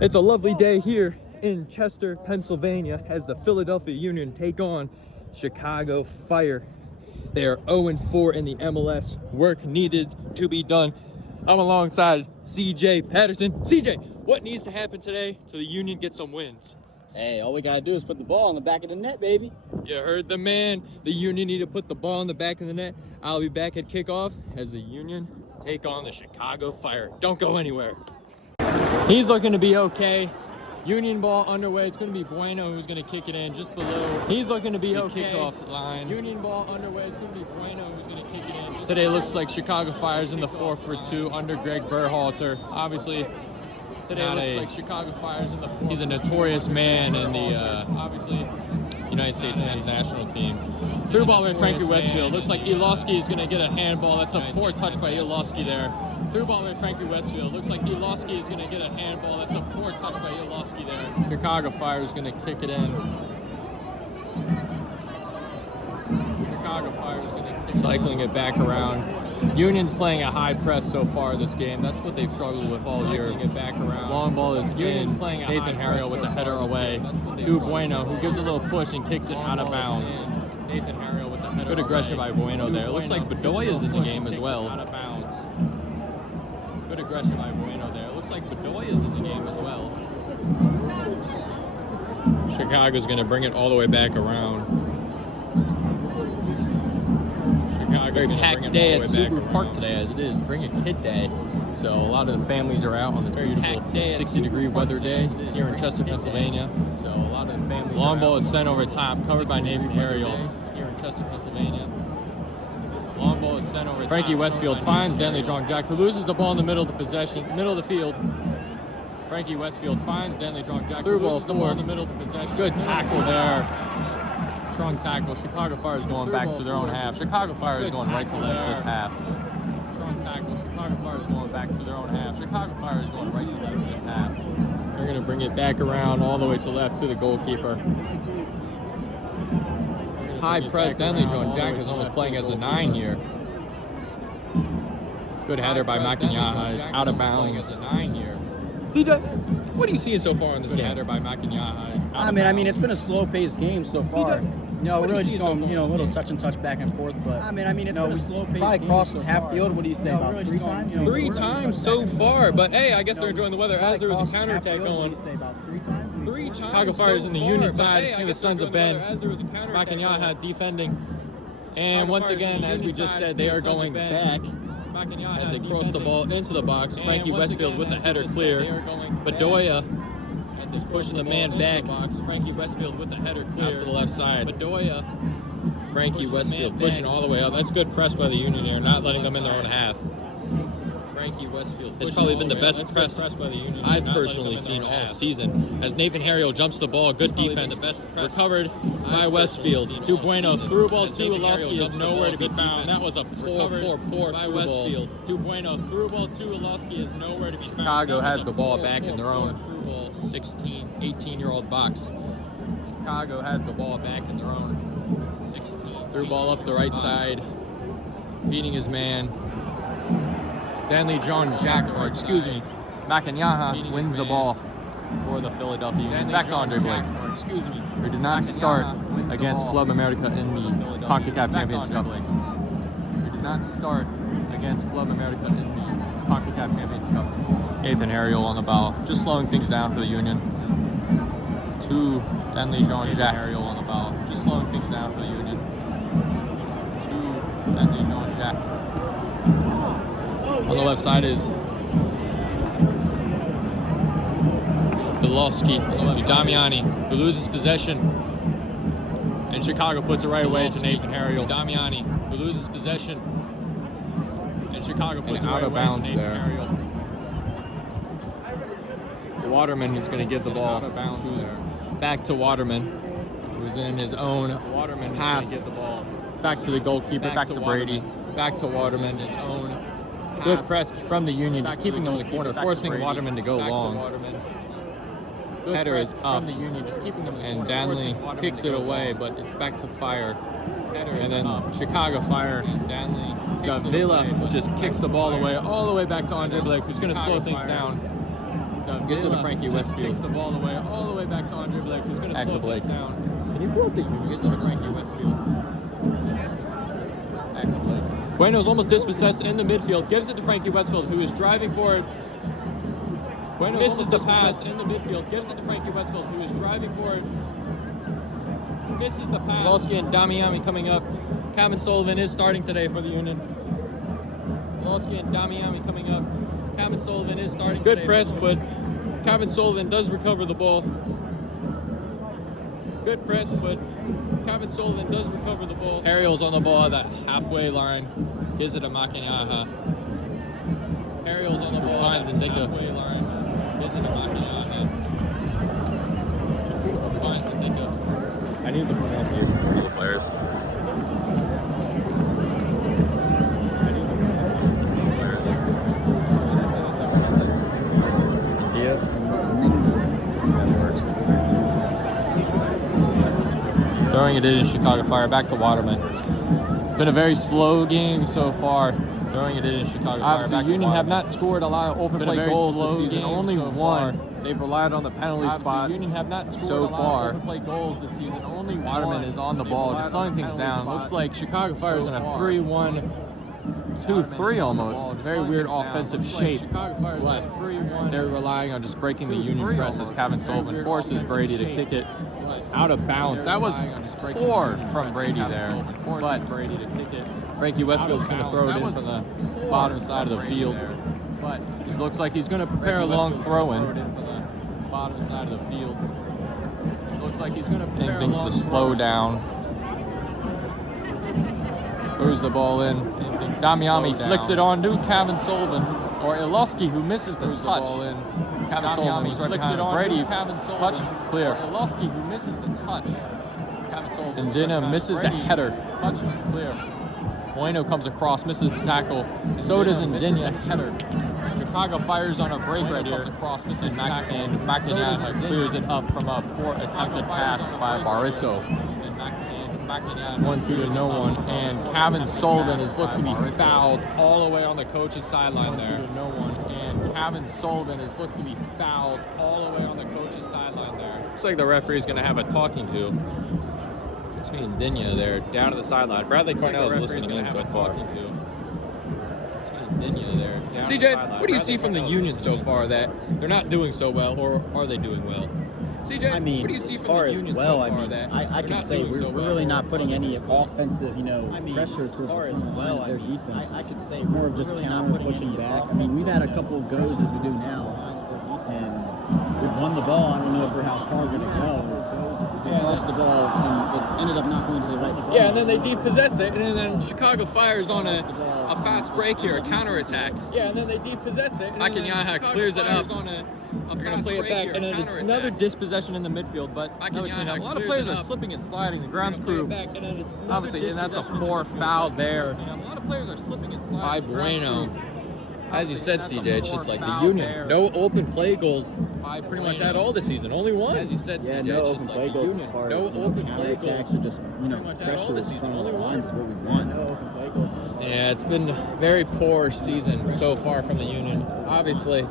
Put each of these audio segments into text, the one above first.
It's a lovely day here in Chester, Pennsylvania, as the Philadelphia Union take on Chicago Fire. They are 0-4 in the MLS. Work needed to be done. I'm alongside CJ Patterson. CJ, what needs to happen today so the Union get some wins? Hey, all we gotta do is put the ball in the back of the net, baby. You heard the man. The Union need to put the ball in the back of the net. I'll be back at kickoff as the Union take on the Chicago Fire. Don't go anywhere. He's looking to be okay. Union ball underway. It's going to be Bueno who's going to kick it in just below. He's looking to be okay. Kickoff line. Union ball underway. It's going to be Bueno who's going to kick it in. Today looks like Chicago Fire's in the 4-for-2 under Greg Berhalter. Obviously, today looks like Chicago Fire's in the 4. He's a notorious man in the obviously United States men's national team. Through ball by Frankie Westfield. Looks like Ilowski is going to get a handball. That's a poor touch by Ilowski there. Through ball by Frankie Westfield. Looks like Ilowski is going to get a handball. That's a poor touch by Ilowski there. Chicago Fire is going to kick it in. Chicago Fire is going to kick cycling it back around. Union's playing a high press so far this game. That's what they've struggled with all year. It back around. Long ball is Union's playing a Nathan Harriel with the header away to Bueno, who gives a little push and kicks it out of bounds. Nathan Harriel with the header. Good aggression by Bueno there. It looks like Bedoya is in the game as well. Out of bounds. Good aggression by Bueno there. It looks like Bedoya is in the game as well. Chicago's going to bring it all the way back around. Very packed day at Subaru Park today, as it is Bring a Kid Day. So a lot of the families are out on this beautiful 60-degree weather day here in Chester, Pennsylvania. So a lot of the families. Long ball is sent over top, covered by Nathan Harriel here in Chester, Pennsylvania. Long ball is sent over. Frankie Westfield finds Stanley Jack, who loses the ball in the middle of the possession, middle of the field. Frankie Westfield finds Stanley Jack, through ball the ball in the middle of the possession. Good tackle there. Strong tackle. Chicago Fire is going back to their own half. Chicago Fire is going right to left this half. Strong tackle. Chicago Fire is going back to their own half. Chicago Fire is going right to left this half. They're going to bring it back around all the way to left to the goalkeeper. High press. Stanley Jack is almost playing as a 9 here. Good header by McIntyre. It's out of bounds. CJ, what are you seeing so far in this game? Header by McIntyre. I mean, it's been a slow-paced game so far. You know, we're really just going, a little touch and touch back and forth. But I mean, it's been a slow-paced game. Probably crossed half field. What do you say about 3 times? 3 times so far, but hey, I guess they're enjoying the weather as there was a counterattack going. What do you say about 3 times? 3 times. Chicago Fire is in the Union side. I think the Sons of Ben. McIntyre defending, and once again, as we just said, they are going back. As they cross the ball into the box, Frankie Westfield with the header clear. Bedoya is pushing the man back. Frankie Westfield with the header clear to the left side. Bedoya, Frankie Westfield pushing all the way up. That's good press by the Union there, not letting them in their own half. Frankie Westfield. It's probably been the best press I've personally seen all season. As Nathan Harriel jumps the ball, good defense. Recovered by Westfield. To Bueno, through ball to Ilowski is nowhere to be found. That was a poor by Westfield. To Bueno, through ball to Ilowski is nowhere to be found. Chicago has the ball back in their own 16, 18-year-old box. Chicago has the ball back in their own 16. Through ball up the right side, beating his man. Stanley Jack, McIntyre wins the ball for the Philadelphia Union. Back to Andre Blake. Who did not start against Club America in the CONCACAF Champions Cup. Who did not start against Club America in the CONCACAF Champions Cup. Nathan Harriel on the ball, just slowing things down for the Union. To Stanley Jack Harriel on the ball, just slowing things down for the Union. To Stanley Jack. On the left side is Ilowski, Damiani, who loses possession. And Chicago puts it right away to Nathan Harriel. Damiani, who loses possession. And Chicago puts it right away to Nathan Harriel. Waterman is going to give the ball back to Waterman, who's in his own half. Back to the goalkeeper, back to Brady, back to Waterman, his own. Good press from the Union, just keeping them in the corner, forcing Waterman to go long. Good header is up, and Danley kicks it away, but it's back to Fire. And then Chicago Fire, Davila just kicks the ball away, all the way back to Andre Blake, who's going to slow things down. Gives it to Frankie Westfield. Kicks the ball away, all the way back to Andre Blake, who's going to slow things down. Can you pull up the Union? Gives it to Frankie Westfield. Back to Blake. Bueno's almost dispossessed in the midfield. Gives it to Frankie Westfield, who is driving forward. Bueno misses the pass in the midfield. Gives it to Frankie Westfield, who is driving forward. Misses the pass. Losky and Damiani coming up. Kevin Sullivan is starting today for the Union. Losky and Damiani coming up. Kevin Sullivan is starting. Good press, but Kevin Sullivan does recover the ball. Good press, but Kevin Sullivan does recover the ball. Ariel's on the ball at the halfway line. Gives it to Makinyaha. Ariel's on the ball. Finds Ndika. Halfway line. Gives it to Makinyaha. Finds Ndika. I need the pronunciation for the players. Yeah. That works. Throwing it in Chicago Fire. Back to Waterman. Been a very slow game so far. Throwing it in Chicago Fire. Obviously, Union have not scored a lot of open play goals this season. Only one. They've relied on the penalty spot. Union have not scored so far. Open play goals this season. Only Waterman is on the ball, just slowing things down. Looks like Chicago Fire is in a 3-1, 2-3 almost. Very weird offensive shape. But they're relying on just breaking the Union press as Kevin Sullivan forces Brady to kick it out of bounds. That was poor from Brady there. But Frankie Westfield's going to throw it in from the bottom side of the field. But it looks like he's going to prepare a long throw-in. Bottom side of the field. It looks like he's going to prepare a long throw-in. To slow down. Throws the ball in. Damiani flicks it on to Kevin Sullivan. Or Iloski, who misses the touch. Kevin Sullivan flicks it on Brady. Touch clear. Iloski, who misses the touch. Kevin Sullivan. And Dina misses the header. Touch clear. Bueno comes across, misses the tackle. So does Ndinya. Header. Chicago fires on a break right here. Across, misses the tackle. And Makinyaha clears it up from a poor attempted pass by Bariso. 1-2 to no one. And Kevin Sullivan is looked to be fouled all the way on the coach's sideline there. 1-2 to no one. And Kevin Sullivan is looked to be fouled all the way on the coach's sideline there. Looks like the referee's going to have a talking to between Ndinya there, down to the sideline. Bradley Cornell is listening in so far. CJ, what do you see from the Union so far that they're not doing so well, or are they doing well? CJ, I mean, what do you see as from far the as Union well, so far I mean, that I can say we're really not putting any offensive, pressure towards the front line of their defense. I could say more of just counter pushing back. I mean, we've had a couple of goes as we do now, and we've won the ball. I don't know for how far we're going to go. We crossed the ball, and it ended up not going to the right. Yeah, and then they depossess it, and then Chicago fires on a fast break here, a counterattack. Yeah, and then they depossess it. Makinyaha clears it up. They're going to play it back, and then another dispossession in the midfield, but a lot of players are slipping and sliding. The grounds crew, obviously, and that's a poor foul there. A lot of players are slipping and sliding. By Bueno. As you said, CJ, it's just like the Union. No open play goals. Pretty much had all this season. Only one. As you said, CJ, no it's open just play like the goals Union. as far No as open play goals. Or just pressure in front of the lines is what we want. Yeah, it's been a very poor season so far from the Union. Obviously,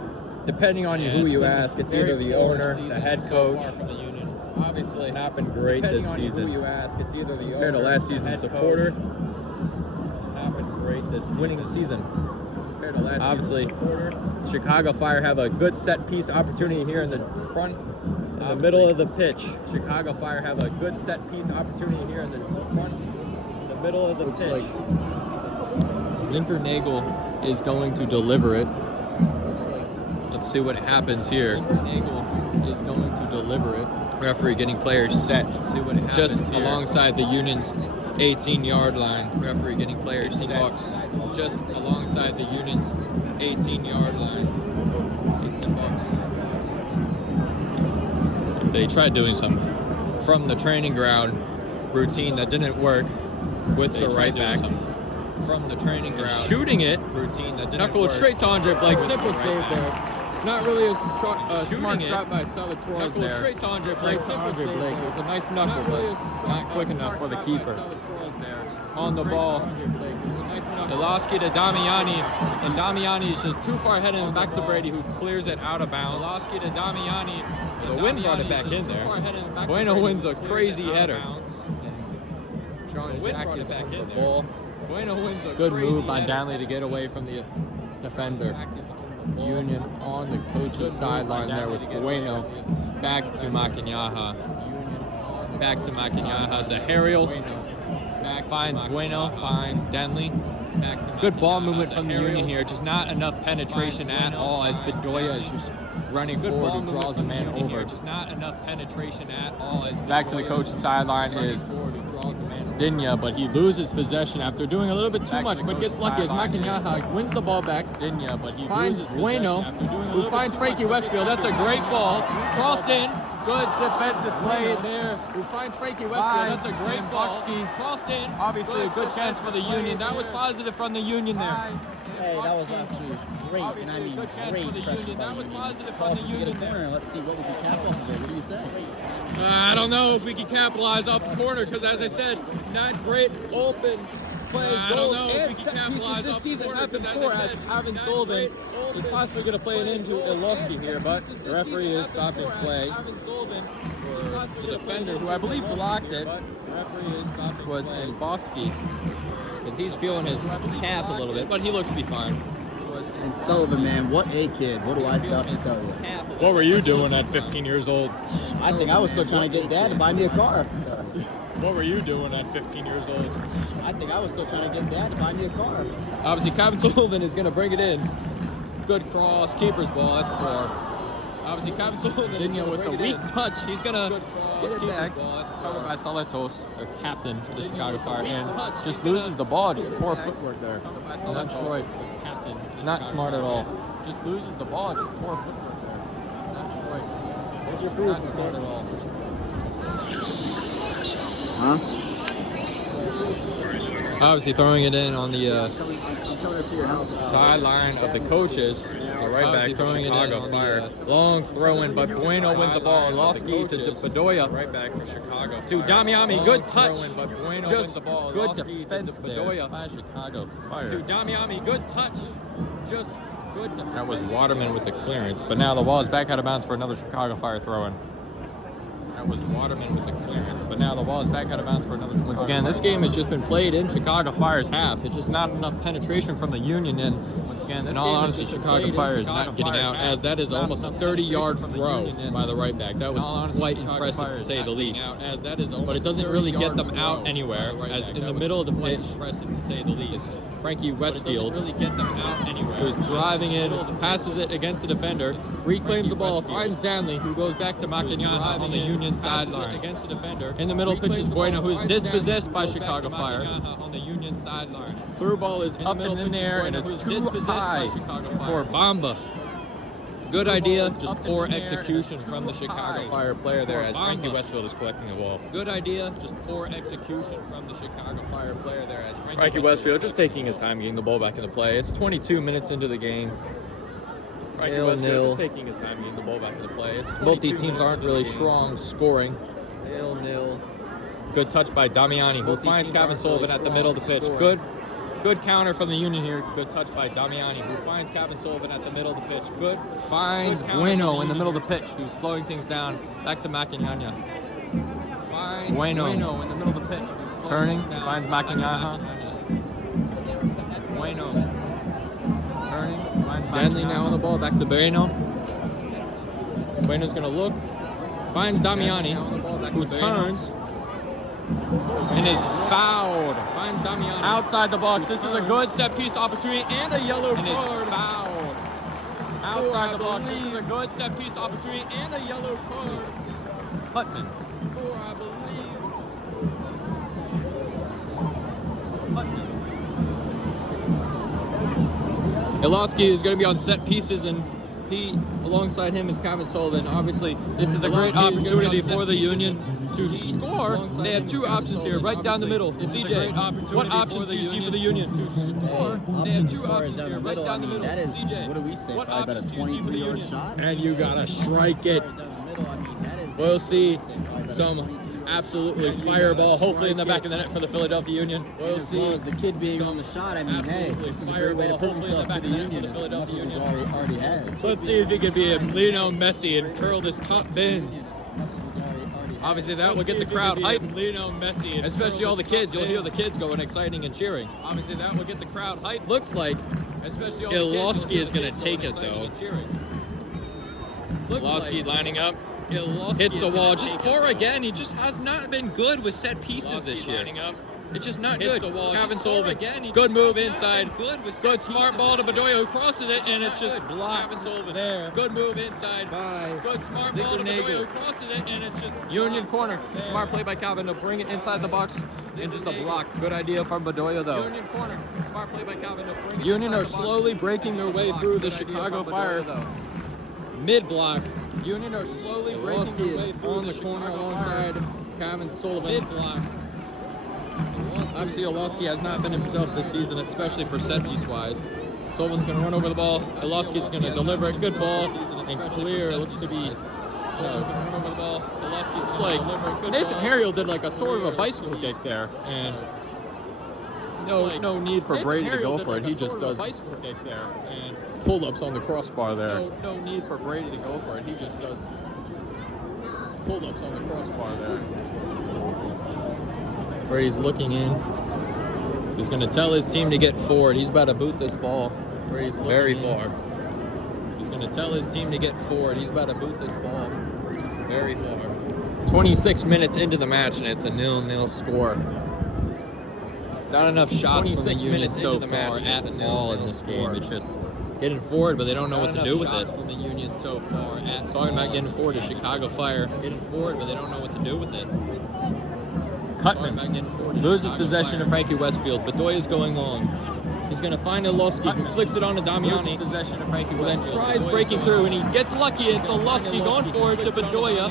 depending on who you ask, it's either the owner, the head coach. Obviously, it's not been great this season. Compared to last season's supporter, it's not been great this season. Winning the season. Obviously, Chicago Fire have a good set piece opportunity here in the front, in the middle of the pitch. Chicago Fire have a good set piece opportunity here in the front, in the middle of the pitch. Zinkernagel is going to deliver it. Let's see what happens here. Zinkernagel is going to deliver it. Referee getting players set. Let's see what happens just here. Alongside the Union's 18-yard line. Referee getting players set. Just alongside the Union's 18-yard line. $18. They tried doing some from the training ground routine that didn't work with the right back. From the training ground. Shooting it routine that didn't work. Straight to Andre Blake. Simple save there. Not really a smart shot by Salvatore there. Straight to Andre Blake. It was a nice knuckle, but not quick enough for the keeper. On the ball, Iloski to Damiani, and Damiani is just too far ahead and back to Brady, who clears it out of bounds. Iloski to Damiani, the wind brought it back in there. Bueno wins a crazy header. John Jack is back in the ball. Bueno wins a good move by Danley to get away from the defender. Union on the coach's sideline there with Bueno. Back to Makinyaha. Back to Makinyaha to Harriel. Finds Bueno, finds Denley. Good ball movement from the Union here, just not enough penetration at all as Bedoya is just running forward and draws a man over. Just not enough penetration at all as back to the coach's sideline is Dinya, but he loses possession after doing a little bit too much, but gets lucky as Makinyaha wins the ball back. Dinya, but he finds Bueno, who finds Frankie Westfield. That's a great ball. Cross in. Good defensive play there. Who finds Frankie Westfield. That's a great ball. Cross in. Obviously a good chance for the Union. That was positive from the Union there. Hey, that was actually great, and I mean great pressure by the Union. Crosses to get a corner. Let's see what we can cap off of it. What do you say? I don't know if we can capitalize off the corner because, as I said, not great open play goals and set pieces this season have been poor as Ivan Sullivan is possibly going to play it into Iloski here, but the referee is stopping play for the defender, who I believe blocked it. Was Boski because he's feeling his calf a little bit, but he looks to be fine. And Sullivan, man, what a kid. What do I have to tell you? What were you doing at 15 years old? I think I was still trying to get Dad to buy me a car. What were you doing at 15 years old? I think I was still trying to get Dad to buy me a car. Obviously, Kevin Sullivan is going to bring it in. Good cross, keeper's ball, that's poor. Obviously, Kevin Sullivan is with the weak touch. He's going to get it back. Covered by Saletos, the captain for the Chicago Fire, and just loses the ball. Just poor footwork there. Not Troy. Not smart at all. Just loses the ball. Just poor footwork there. Not Troy. What's your proof? Not smart at all. Huh? Obviously throwing it in on the sideline of the coaches. The right back throwing Chicago Fire. Long throw in, but Bueno wins the ball. Loski to Bedoya. Right back for Chicago. To Damiani. Good touch. Just good defense there by Chicago Fire. To Damiani. Good touch. Just good. That was Waterman with the clearance, but now the ball is back out of bounds for another Chicago Fire throw-in. That was Waterman with the clearance, but now the ball is back out of bounds for another Chicago. Once again, this game has just been played in Chicago Fire's half. It's just not enough penetration from the Union, and once again, in all honesty, Chicago Fire is not getting out, as that is almost a 30-yard throw by the right back. That was quite impressive to say the least. But it doesn't really get them out anywhere, as in the middle of the pitch, Frankie Westfield, who's driving in, passes it against the defender, reclaims the ball, finds Danley, who goes back to Makinyaha on the Union sideline. Against the defender. In the middle pitch is Bueno, who is dispossessed by Chicago Fire. On the Union sideline. Through ball is up and in the air, and it's too high for Bamba. Good idea, just poor execution from the Chicago Fire player there as Frankie Westfield is collecting the ball. Good idea, just poor execution from the Chicago Fire player there as Frankie Westfield just taking his time getting the ball back into play. It's 22 minutes into the game. Frankie Westfield just taking his time getting the ball back into play. Both these teams aren't really strong scoring. 0-0. Good touch by Damiani, who finds Kevin Sullivan at the middle of the pitch. Good counter from the Union here. Good touch by Damiani, who finds Kevin Sullivan at the middle of the pitch. Good. Finds Bueno in the middle of the pitch, who's slowing things down. Back to Makinyaha. Finds Bueno in the middle of the pitch. Turning, finds Makinyaha. Bueno. Turning, finds Danley now on the ball. Back to Bueno. Bueno's going to look. Finds Damiani, who turns and is fouled. Finds Damiani outside the box. This is a good set piece opportunity and a yellow card. And is fouled outside the box. This is a good set piece opportunity and a yellow card. Putman. I believe. Putman. Iloski is going to be on set pieces, and Pete, alongside him is Kevin Sullivan. Obviously, this is a great opportunity for the Union to score. They have two options here, right down the middle. CJ, what options do you see for the Union to score? They have two options here, right down the middle. That is, CJ, what do we say? what Probably about a options do you see for the 23-yard Union? shot. And you gotta strike it. We'll see some absolutely fireball, hopefully in the back of the net for the Philadelphia Union. We'll see. As well as the kid being on the shot, I mean, hey, this is a great way to prove himself to the Union as much as he already has. Let's see if he can be a Lionel Messi and curl this top bins. Obviously, that will get the crowd hyped. Lionel Messi, especially all the kids. You'll hear the kids going exciting and cheering. Obviously, that will get the crowd hyped. Looks like Ilowski is going to take it, though. Ilowski lining up. Hits the wall. Just poor again. He just has not been good with set pieces this year. It's just not good. Kevin Sullivan. Good move inside. Good smart ball to Bedoya, who crosses it, and it's just blocked. Kevin Sullivan there. Good move inside. Good smart ball to Bedoya, who crosses it, and it's just Union corner. Smart play by Calvin to bring it inside the box, and just a block. Good idea from Bedoya, though. Union corner. Smart play by Calvin to bring it Union are slowly breaking their way through the Chicago Fire. Mid-block. Union are slowly breaking their way through the corner alongside Kevin Sullivan. Mid-block. Obviously, Ilowski has not been himself this season, especially for set-piece-wise. Sullivan's going to run over the ball. Ilowski's going to deliver it. Good ball and clear. It looks to be... Looks like Nathan Harriel did like a sort of a bicycle kick there, and no need for Brady to go for it. He just does pull-ups on the crossbar there. No need for Brady to go for it. He just does pull-ups on the crossbar there. Brady's looking in. He's going to tell his team to get forward. He's about to boot this ball. Brady's very far. He's going to tell his team to get forward. He's about to boot this ball very far. 26 minutes into the match, and it's a 0-0 score. Not enough shots from the Union so far at all in this game. It's just getting forward, but they don't know what to do with it. From the Union so far. Talking about getting forward to Chicago Fire. Getting forward, but they don't know what to do with it. Cutman loses possession to Frankie Westfield. Bedoya's going long. He's going to find Ilowski, who flicks it on to Damiani. Possession to Frankie Westfield. Then tries breaking through, and he gets lucky. It's Ilowski going for it to Bedoya,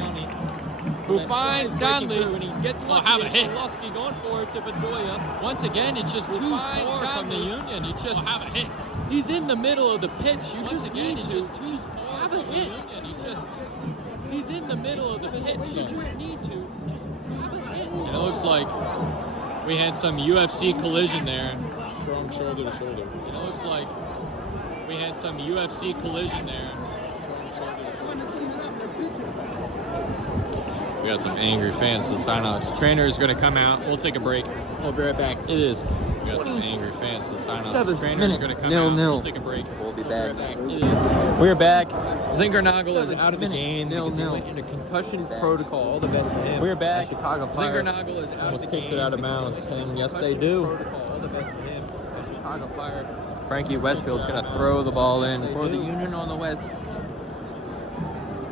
who finds Donley. And he gets lucky. It's Ilowski going for it to Bedoya. Once again, it's just too far from the Union. He just have a hit. He's in the middle of the pitch. You just need to just have a hit. He's in the middle of the pitch. You just need to just have a hit. And it looks like we had some UFC collision there. Strong shoulder to shoulder. And it looks like we had some UFC collision there. Strong shoulder to shoulder. We got some angry fans to the sign-offs. Trainer's going to come out. We'll take a break. We'll be right back. It is. We got some angry fans to the sign-offs. Trainer's going to come out. We'll take a break. We'll be back. We're back. Zinkernagel is out of the game because he went into concussion protocol. All the best to him. We're back. Chicago Fire. Zinkernagel is out almost of the kicks game. It out of bounds. And yes, they do. All the best to him. The Chicago Fire. Frankie Westfield's going to throw the ball in for the Union on the west.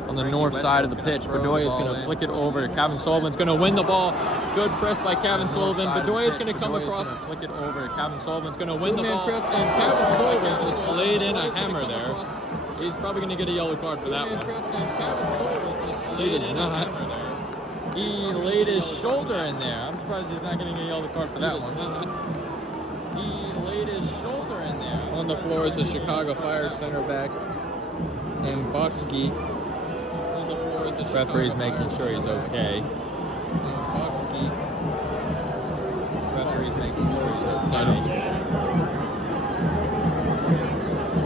On the north side of the pitch. Bedoya is going to flick it over. Kevin Sullivan's going to win the ball. Good press by Kevin Sullivan. Bedoya is going to come across. Flick it over. Kevin Sullivan's going to win the ball. Press, and Kevin Sullivan just laid in a hammer there. He's probably going to get a yellow card for that one. He is not. He laid his shoulder in there. I'm surprised he's not getting a yellow card for that one. He laid his shoulder in there. On the floor is the Chicago Fire center back, and Bucksky. Referee's making sure he's okay. Referee's making sure he's okay.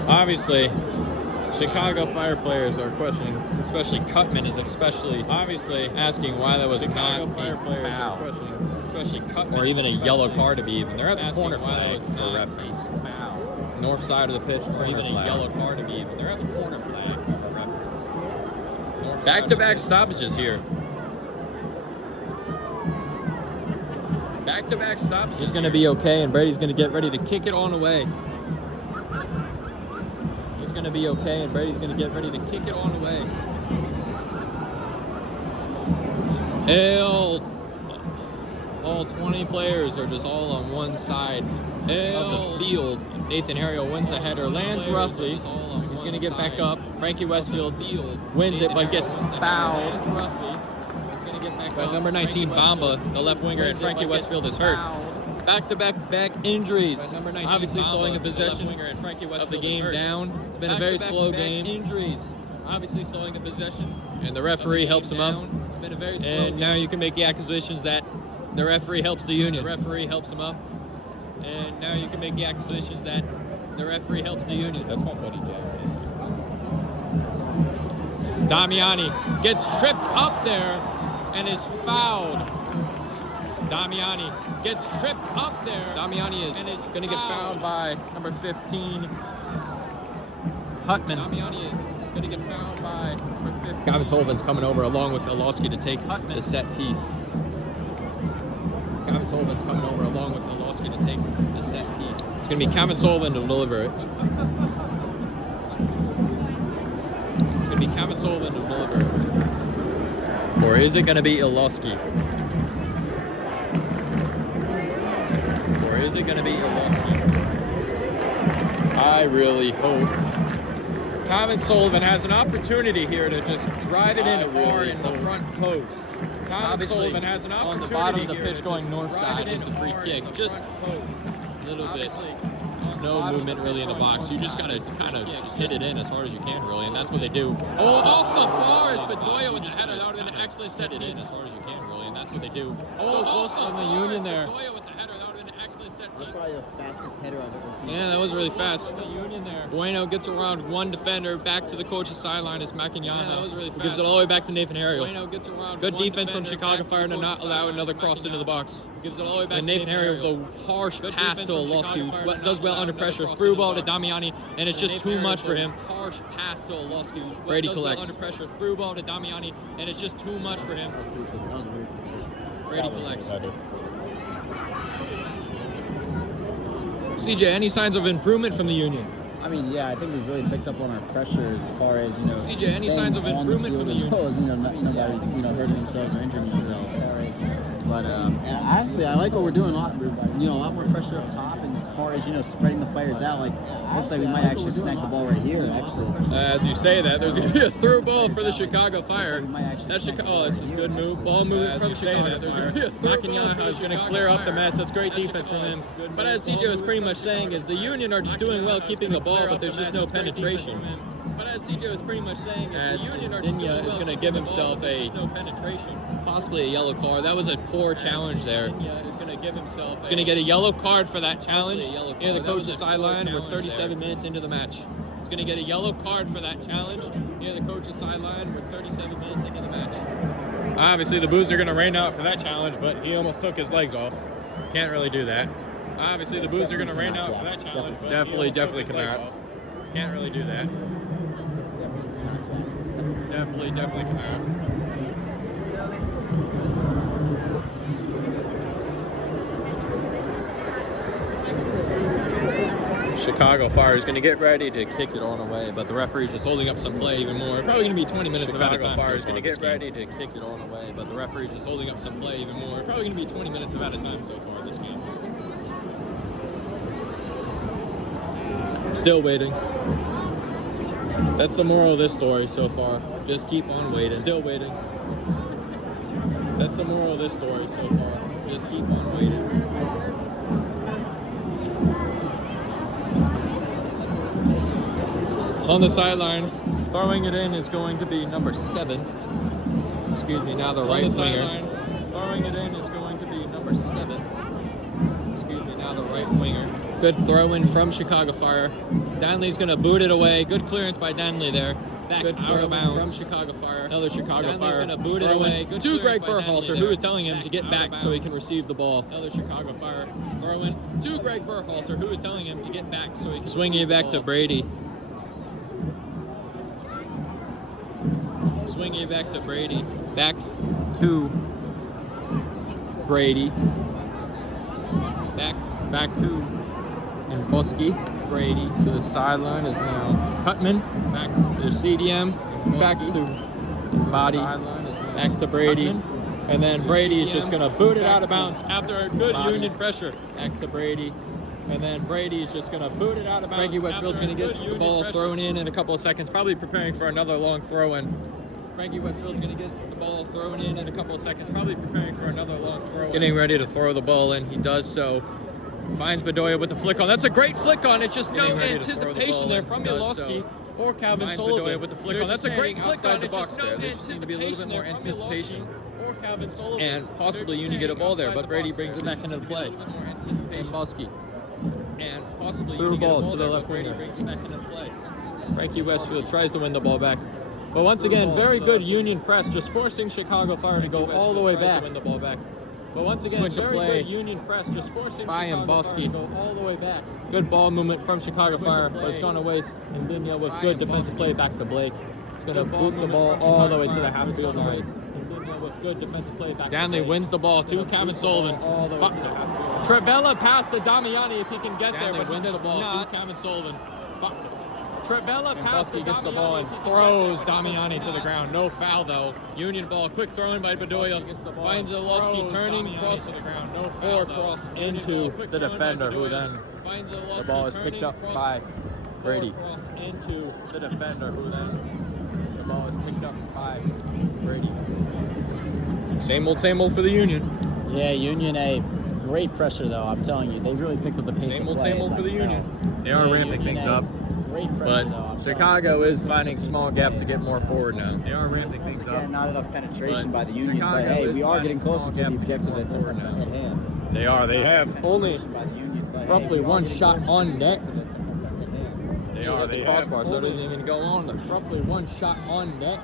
Obviously, Chicago Fire players are questioning, especially Cutman is especially obviously asking why that was not Fire players are questioning, especially Cutman, or even a yellow card to be even. They're at the corner flag for reference. North side of the pitch, or even a yellow card to be even. They're at the corner flag for reference. Back-to-back stoppages here. Back-to-back stoppages. He's going to be okay, and Brady's going to get ready to kick it on away. He's going to be okay, and Brady's going to get ready to kick it on away. All 20 players are just all on one side of the field. Nathan Harriel wins the header, lands roughly. He's going to get back up. Frankie Westfield wins it, but gets fouled. But number 19, Bamba, the left winger, and Frankie Westfield is hurt. Back-to-back injuries. Obviously slowing the possession of the game down. It's been a very slow game. Obviously slowing the possession. And the referee helps him up. And now you can make the accusations that the referee helps the Union. The referee helps him up. And now you can make the accusations that the referee helps the Union. That's my buddy Jack. Damiani gets tripped up there and is fouled. Damiani gets tripped up there. Damiani is going to get fouled by number 15, Hutman. Damiani is going to get fouled by number 15. Gavin Sullivan's coming over along with Olowski to take the set piece. Gavin Sullivan's coming over along with Olowski to take the set piece. It's going to be Gavin Sullivan to deliver it. It's going to be Gavin Sullivan to deliver it. Or is it going to be Olowski? Or is it going to be Olowski? I really hope. Gavin Sullivan has an opportunity here to just drive it in hard in the front post. Gavin Sullivan has an opportunity on the bottom of the pitch going north side is the free kick. Just a little bit. No movement really in the box. You just got to kind of just hit it in as hard as you can, really, and that's what they do. Oh, off the bars, Bedoya with the header. That would have been an excellent set. It in as hard as you can, really, and that's what they do. So close from the Union there. Bedoya with the header. That would have been an excellent set. That's probably the fastest header I've ever seen. Yeah, that was really fast. Bueno gets around one defender. Back to the coach's sideline is Makinyana. Yeah, that was really fast. Gives it all the way back to Nathan Harriel. Bueno gets around. Good defense from Chicago Fire to not allow another cross into the box. Gives it all the way back to Nathan Harriel with a harsh pass to Olowski. Does well under pressure. Through ball to Damiani, and it's just too much for him. Harsh pass to Olowski. Brady collects. Under pressure. Through ball to Damiani, and it's just too much for him. Brady collects. CJ, any signs of improvement from the Union? I mean, yeah, I think we've really picked up on our pressure as far as, CJ, any signs of improvement from the Union? As well as, hurting themselves or injuring themselves. But honestly, I like what we're doing. A lot more pressure up top, and as far as spreading the players out, looks like we might actually snag the ball right here. Actually, as you say that, there's going to be a through ball for the Chicago Fire. That's this is good move. Ball movement from Chicago. There's going to be a through ball who's going to clear up the mess. That's great defense from him. But as CJ was pretty much saying, is the Union are just doing well keeping the ball, but there's just no penetration. But as CJ was pretty much saying, as Dinya is going to give himself possibly a yellow card. That was a poor challenge there. It's going to get a yellow card for that challenge near the coach's sideline. We're 37 minutes into the match. It's going to get a yellow card for that challenge near the coach's sideline. We're 37 minutes into the match. Obviously, the boos are going to rain out for that challenge, but he almost took his legs off. Can't really do that. Obviously, the boos are going to rain out for that challenge, but definitely cannot. Can't really do that. Definitely cannot. Chicago Fire is going to get ready to kick it on away, but the referee's just holding up some play even more. Probably going to be 20 minutes of out of time. Chicago Fire is going to get ready to kick it on away, but the referee's just holding up some play even more. Probably going to be 20 minutes of out of time so far in this game. Still waiting. That's the moral of this story so far. Just keep on waiting. Still waiting. That's the moral of this story so far. Just keep on waiting. On the sideline, throwing it in is going to be number 7. Excuse me, now the right winger. Throwing it in is going to be number 7. Excuse me, now the right winger. Good throw in from Chicago Fire. Danley's going to boot it away. Good clearance by Danley there. Good throw from Chicago Fire. Another Chicago Fire. Going to boot it away. Good to Greg Berhalter, who is telling him to get back so he can receive the ball. Another Chicago Fire throw in to Greg Berhalter, who is telling him to get back so he can swinging it back to Brady. Swinging it back to Brady. Back to Brady. Back to Boski. Brady to the sideline is now Cutman. Back to the CDM. Back to Body. Back to Brady. And then Brady is just going to boot it out of bounds after a good Union pressure. Back to Brady. And then Brady's just going to boot it out of bounds. Frankie Westfield's going to get the ball thrown in a couple of seconds, probably preparing for another long throw-in. Frankie Westfield's going to get the ball thrown in a couple of seconds, probably preparing for another long throw-in. Getting ready to throw the ball in. He does so. Finds Bedoya with the flick on. That's a great flick on. It's just no anticipation there from Milowski or Calvin Sullivan. Bedoya with the flick on. That's a great flick on. It's just no anticipation there from Milowski or Calvin Sullivan. And possibly Uni get a ball there, but Brady brings it back into the play. And Bosky. And possibly through ball to the left winger. Brings it back into the play. Frankie Westfield tries to win the ball back. But once again, very good Union press, just forcing Chicago Fire to go all the way back. But once again, very good Union press, just forcing Chicago Fire to go all the way back. Good ball movement from Chicago Fire, but it's gone to waste. And Linnea with good defensive play back to Blake. It's going to boot the ball all the way to the half-field line. With good defensive play back. Danley wins the ball to Calvin Sullivan. Trevella passed to Damiani if he can get there, but wins the ball to Calvin Sullivan. Trevella passed to gets the ball and throws Damiani to the ground. No foul though. Union ball, quick throw in by Bedoya. Finds Olowski turning cross to the ground. No foul cross into the defender, who then the ball is picked up by Brady. Into the defender, who then the ball is picked up by Brady. Same old for the Union. Yeah, Union A. Great pressure though. I'm telling you, they really picked up the pace. Same old for the Union. They are ramping things up. But Chicago is finding small gaps to get more forward now. They are ramping things up. Not enough penetration by the Union, but hey, we are getting closer to the objective at hand. They are. They have only roughly one shot on net. They are. They have. So it doesn't even go on. Roughly one shot on net.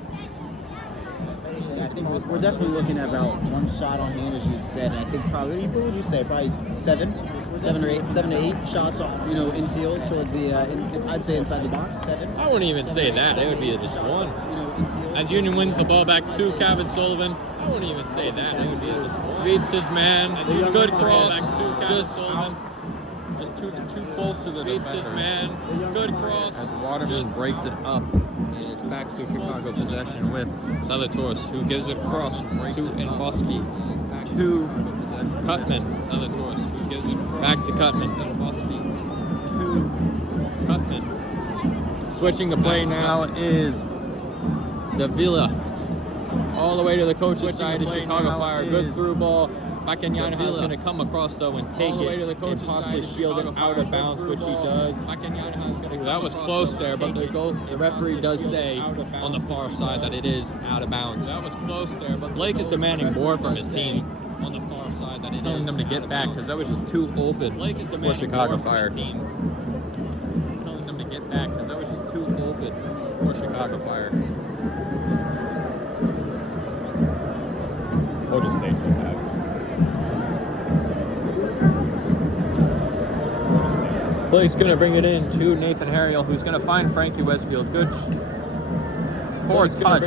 I think we're definitely looking at about one shot on hand, as you had said. And I think probably, what would you say? Probably seven to eight shots, infield towards the. I'd say inside the box, 7. I wouldn't even say that. It would be just 1. As Union wins the ball back to Calvin Sullivan. I wouldn't even say that. It would be just 1. Beats his man. Good cross. Just too close to the defender. Beats his man. Good cross. As Waterman breaks it up. And it's back to Chicago possession with Salvatores, who gives it across to Nboski. To Cutman. Salvatores, who gives it back to Cutman. Nboski to Cutman. Switching the play now is Davila. All the way to the coach's side is Chicago Fire. Good through ball. Bakanyanahan's going to come across, though, and take it and possibly shield it out of bounds, which he does. That was close there, but the referee does say on the far side that it is out of bounds. That was close there, but Blake is demanding more from his team on the far side that it is telling them to get back because that was just too open for Chicago Fire. Telling them to get back because that was just too open for Chicago Fire. We'll just stay tuned, guys. Blake's going to bring it in to Nathan Harriel, who's going to find Frankie Westfield. Good forward touch.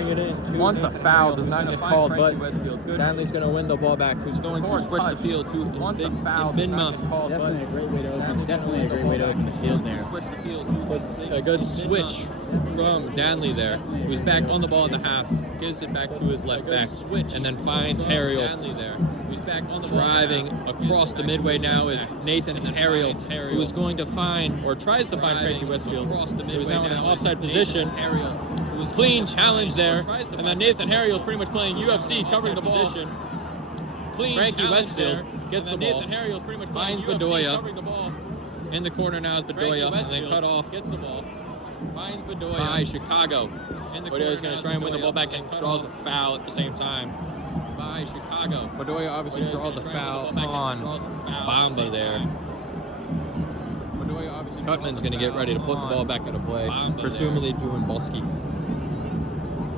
Once a foul does not get called, but Danley's going to win the ball back, who's going to switch the field to Binma. Definitely a great way to open the field there. A good switch from Danley there, who's back on the ball at the half, gives it back to his left back, and then finds Harriel. Driving across the midway now is Nathan Harriel, who is going to find, or tries to find Frankie Westfield, who is now in an offside position. Clean challenge there, and then Nathan Harriel is pretty much playing UFC, covering the position. Frankie Westfield gets the ball, finds Bedoya. In the corner now is Bedoya, and then cut off. Gets the ball. Finds Bedoya by Chicago. Bedoya is going to try and win the ball back and draws a foul at the same time. By Chicago. Bedoya obviously draws the foul on Bamba there. Cutman's going to get ready to put the ball back into play, presumably Drew Bolski.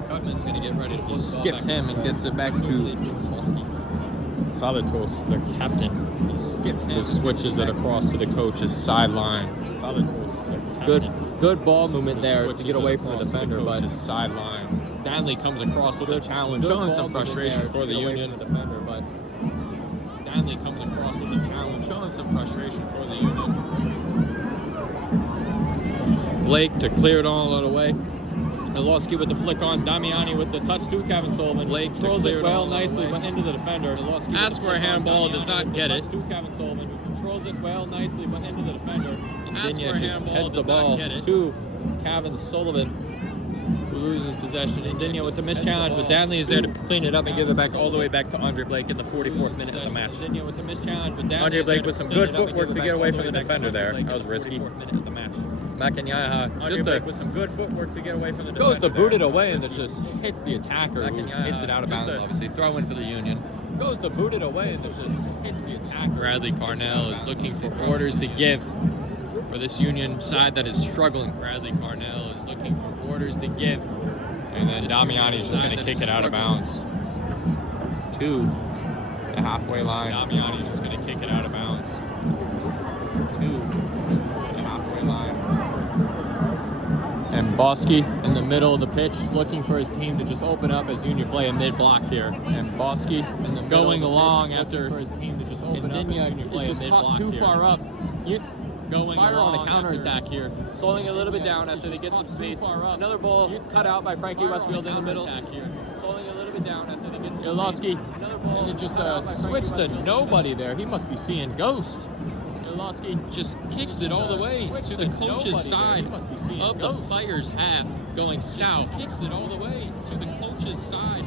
Cutman's going to get ready to put the ball back. He skips him and gets it back to Salatos, the captain. He skips him. He switches it across to the coach's sideline. Salatos, the captain. Good ball movement there to get away from the defender, but sideline. Danley comes across with a challenge, showing some frustration for the Union. Danley comes across with a challenge, showing some frustration for the Union. Blake to clear it all out of the way. Milowski with the flick on. Damiani with the touch to Kevin Sullivan. Blake controls it well nicely, but into the defender. Asks for a handball, does not get it. To Kevin Sullivan, who controls it well nicely, but into the defender. Dinya just heads the ball to Kevin Sullivan, who loses possession. And Dinya with the mischallenge, but Danley is there to clean it up and give it back all the way back to Andre Blake in the 44th minute of the match. Dinya with the mischallenge, but Andre Blake with some good footwork to get away from the defender there. That was risky. Makanyaha just with some good footwork to get away from the defender. Goes to boot it away and it just hits the attacker. Hits it out of bounds, obviously. Throw in for the Union. Goes to boot it away and it just hits the attacker. Bradley Carnell is looking for orders to give for this Union side that is struggling. Bradley Carnell is looking for orders to give. And then Damiani is just going to kick it out of bounds to the halfway line. Damiani is just going to kick it out of bounds to the halfway line. And Bosky in the middle of the pitch looking for his team to just open up as Union play a mid-block here. And Bosky going along after for his team to just open up as Union play just caught too far up. Going Fire on a counterattack here, slowing it a little bit down after they get some space. Another ball cut out by Frankie Westfield in the middle. Here. Slowing it a little bit down after they get some space. Another ball. And it just switched to nobody there. He must be seeing ghost. Ilowski just kicks it all the way to the coach's side of the Fire's half, going south. Kicks it all the way to the coach's side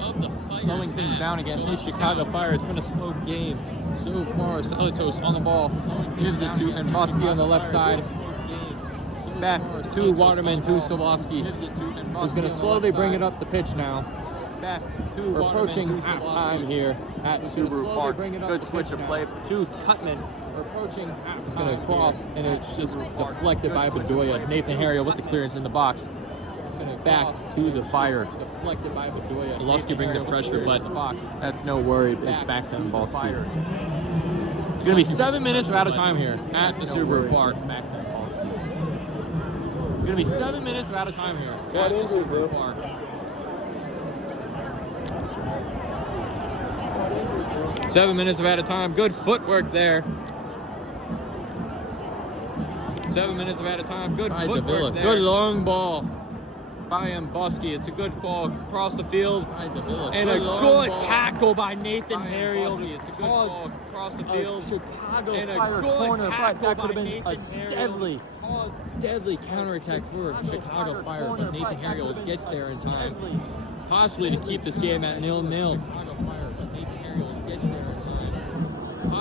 of the Fire's slowing things down again. Is Chicago Fire. It's been a slow game so far. Selitos on the ball, gives it to Bosky on the left side. Back to Waterman, to Sobolski, who's going to slowly bring it up the pitch now. Back to We're approaching halftime here at Subaru Park. Good switch of play to Cutman. We're approaching halftime. It's going to cross, and it's just deflected by Bedoya. Nathan Harriel with the clearance in the box. Back to the Fire. Deflected by Bedoya. Ilowski bring the pressure, but that's no worry. It's back to Bolski. It's going to be 7 minutes of out of time here at the Subaru Park. It's going to be 7 minutes of out of time here at the Subaru Park. Seven minutes of out of time. Good footwork there. 7 minutes of out of time. Good footwork there. Good long ball by Bosky. It's a good ball across the field. And a good tackle by Nathan Harriel. It's a good ball across the field. Chicago and a good tackle by Nathan Harriel. Deadly counterattack for Chicago Fire, but Nathan Harriel gets there in time, possibly to keep this game at 0-0.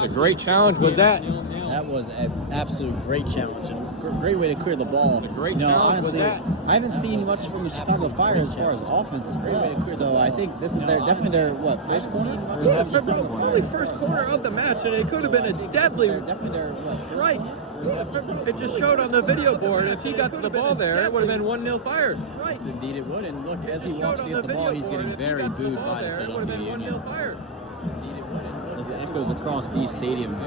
A great challenge was that. That was an absolute great challenge and a great way to clear the ball. Honestly, I haven't seen much from the Chicago Fire as far as offense. It's a great way to clear the ball. So I think this is definitely their first corner? Yeah, probably first corner of the match, and it could have been a deadly strike. It just showed on the video board if he got to the ball there, it would have been 1-0 Fire. Yes, indeed it would. And look, as he walks to get the ball, he's getting very booed by the Philadelphia Union. Yes, indeed it would. As it echoes across the stadium.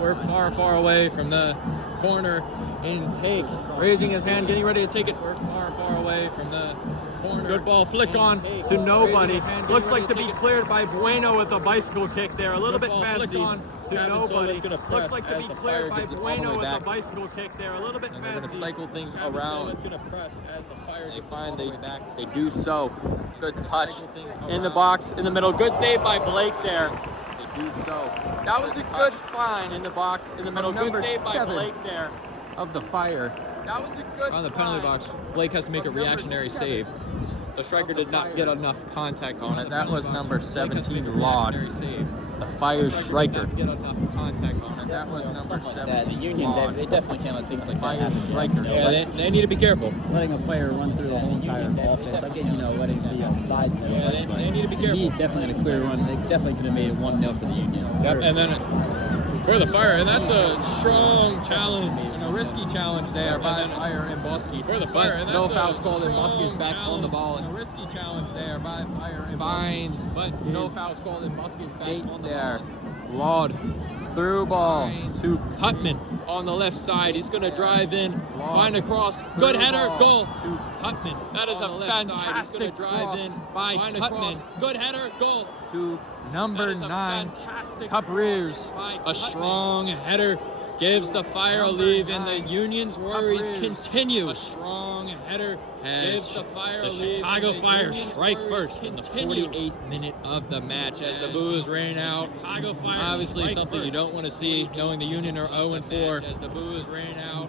We're far away from the corner intake. Raising his hand, getting ready to take it. We're far away from the corner. Good ball, flick on to nobody. Looks like to be cleared by Bueno with a bicycle kick there. A little bit fancy to nobody. Looks like to be cleared by Bueno with a bicycle kick there. A little bit fancy. They're going to cycle things around. It's going to press as the Fire they find they do so. Good touch in the box in the middle. Good save by Blake there. Do so. That was a good find in the box in the middle. Good save by Blake there of the Fire. That was a good on the penalty box. Blake has to make a reactionary save. The striker did not get enough contact on it. That was number 17, Laud. The Fire striker. Get enough contact on it. That was number 17. The Union, they definitely can't let things like that happen. Yeah, they need to be careful. Letting a player run through the whole entire offense. I get, letting it be on sides and everything, but they need to be careful. He definitely had a clear run. They definitely could have made it 1-0 to the Union. Yep, and then for the Fire, and that's a strong challenge and a risky challenge there by Fire and Bosky. For the Fire, and that's no fouls called, and Bosky is back on the ball. And a risky challenge there by Fire and Fines, but no fouls called, and Bosky is back on the ball. Laud through ball to Cutman on the left side. He's going to drive in, find a cross, good header, goal to Cutman. That is a fantastic drive in by Cutman. Good header, goal to number 9, Capriers. A strong header gives the fire a leave, and the Union's worries continue. A strong header gives the fire a leave. Chicago Fire strike first in the 48th minute of the match as the boos rain out. Chicago Fire obviously something you don't want to see, knowing the Union are 0-4. As the boos rain out.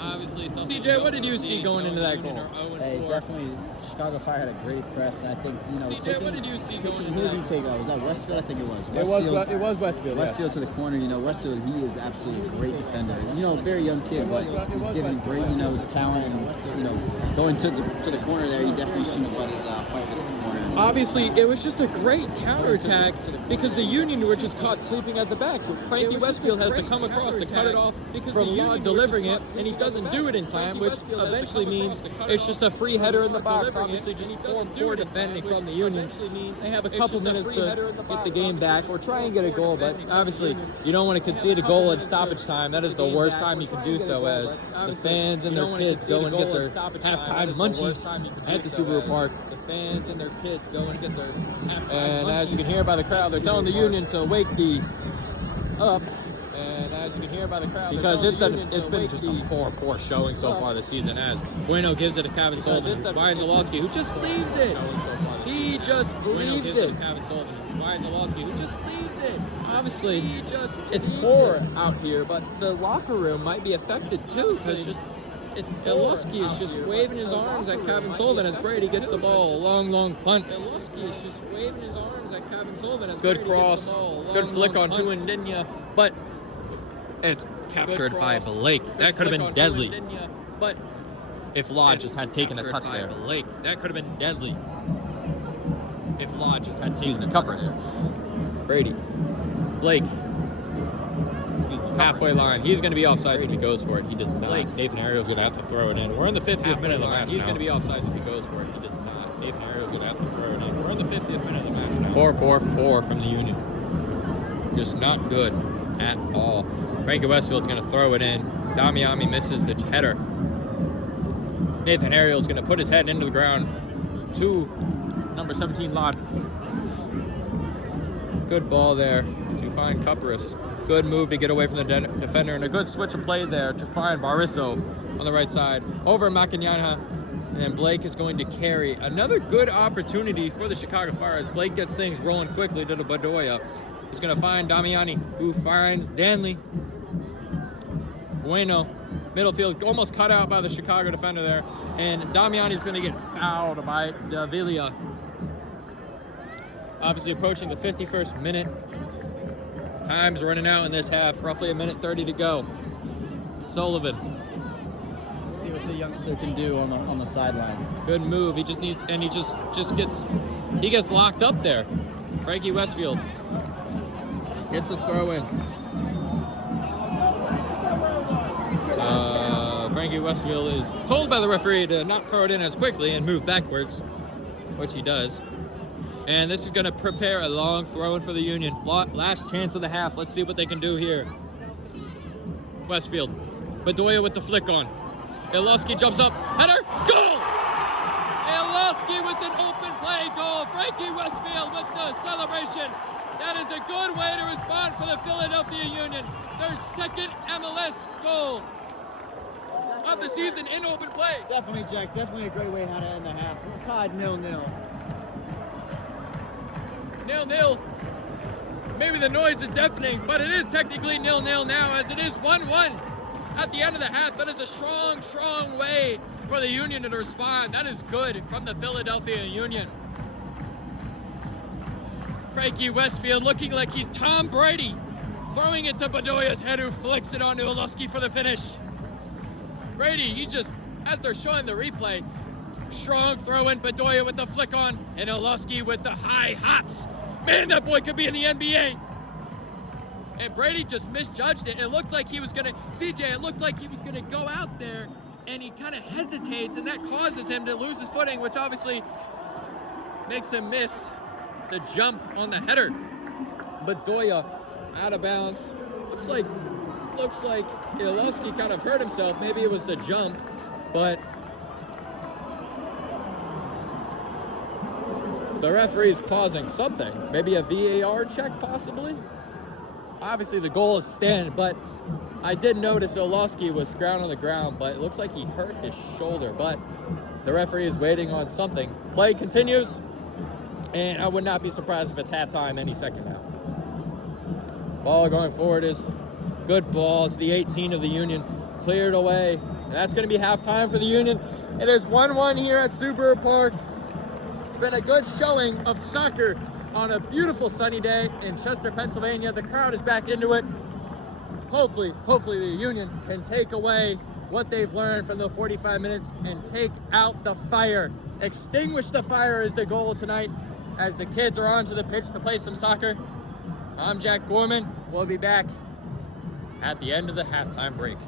Obviously, CJ, what did you see going into that goal? Hey, definitely, Chicago Fire had a great press. I think, CJ, what did you see going into who was he taking out? Was that Westfield? I think it was. It was Westfield. Westfield to the corner. Westfield, he is absolutely a great defender. Very young kid, but he's giving great, talent and, going to the corner there, he definitely shouldn't let his player get to the corner. Obviously, it was just a great counterattack because the Union were just caught sleeping at the back. Frankie Westfield has to come across to cut it off from Lod delivering it, and he doesn't do it in time, which eventually means it's just a free header in the box. Obviously, just poor defending from the Union. They have a couple minutes to get the game back or try and get a goal, but obviously, you don't want to concede a goal at stoppage time. That is the worst time you can do so, as the fans and their kids go and get their halftime munchies at the Subaru Park. The fans and their kids go and get their halftime munchies. And as you can hear by the crowd, they're telling the Union to wake up. And as you can hear by the crowd, because it's been just a poor showing so far this season, as Bueno gives it to Kevin Sullivan, who finds Olowski, who just leaves it. He just leaves it. Kevin Sullivan finds Olowski, who just leaves it. Obviously, it's poor out here, but the locker room might be affected too, because Olowski is just waving his arms at Kevin Sullivan as Brady gets the ball. Long punt. Olowski is just waving his arms at Kevin Sullivan as Brady gets the ball. Good flick on Tuandinya, but it's captured by Blake. That could have been deadly. But if Lodge just had taken a touch there. Blake. That could have been deadly. If Lodge just had taken a Cuppers. Brady. Blake. Halfway line. He's going to be offsides if he goes for it. He does not. Nathan Ariel's going to have to throw it in. We're in the 50th minute of the match now. He's going to be offsides if he goes for it. He does not. Nathan Ariel's going to have to throw it in. We're in the 50th minute of the match now. Poor from the Union. Just not good at all. Frankie Westfield's going to throw it in. Damiani misses the header. Nathan Ariel's going to put his head into the ground to number 17, Lod. Good ball there to find Cuppers. Good move to get away from the defender, and a good switch of play there to find Barisso on the right side. Over Macanyana, and Blake is going to carry. Another good opportunity for the Chicago Fire as Blake gets things rolling quickly to the Bedoya. He's going to find Damiani, who finds Danley. Bueno, middle field, almost cut out by the Chicago defender there. And Damiani's going to get fouled by Davila. Obviously approaching the 51st minute. Time's running out in this half. Roughly a minute 30 to go. Sullivan. Let's see what the youngster can do on the sidelines. Good move. He just needs, and he just gets locked up there. Frankie Westfield gets a throw in. Frankie Westfield is told by the referee to not throw it in as quickly and move backwards, which he does. And this is going to prepare a long throw in for the Union. Last chance of the half. Let's see what they can do here. Westfield. Bedoya with the flick on. Ilowski jumps up. Header. Goal! Ilowski with an open play goal. Frankie Westfield with the celebration. That is a good way to respond for the Philadelphia Union. Their second MLS goal of the season in open play. Definitely, Jack. Definitely a great way how to end the half. We're tied 0-0. 0-0. Maybe the noise is deafening, but it is technically 0-0 now, as it is 1-1 at the end of the half. That is a strong way for the Union to respond. That is good from the Philadelphia Union. Frankie Westfield looking like he's Tom Brady, throwing it to Bedoya's head, who flicks it onto Olowski for the finish. Brady, he just, as they're showing the replay, strong throw in, Bedoya with the flick on, and Olowski with the high hops. Man, that boy could be in the NBA. And Brady just misjudged it. It looked like he was going to, CJ, it looked like he was going to go out there, and he kind of hesitates, and that causes him to lose his footing, which obviously makes him miss the jump on the header. Bedoya out of bounds. Looks like Ilowski kind of hurt himself. Maybe it was the jump, but the referee's pausing something. Maybe a VAR check, possibly? Obviously, the goal is stand, but I did notice Olowski was ground on the ground, but it looks like he hurt his shoulder. But the referee is waiting on something. Play continues, and I would not be surprised if it's halftime any second now. Ball going forward is good ball. It's the 18 of the Union. Cleared away. And that's going to be halftime for the Union. It is 1-1 here at Subaru Park. It's been a good showing of soccer on a beautiful sunny day in Chester, Pennsylvania. The crowd is back into it. Hopefully the Union can take away what they've learned from the 45 minutes and take out the fire. Extinguish the fire is the goal tonight as the kids are onto the pitch to play some soccer. I'm Jack Gorman. We'll be back at the end of the halftime break.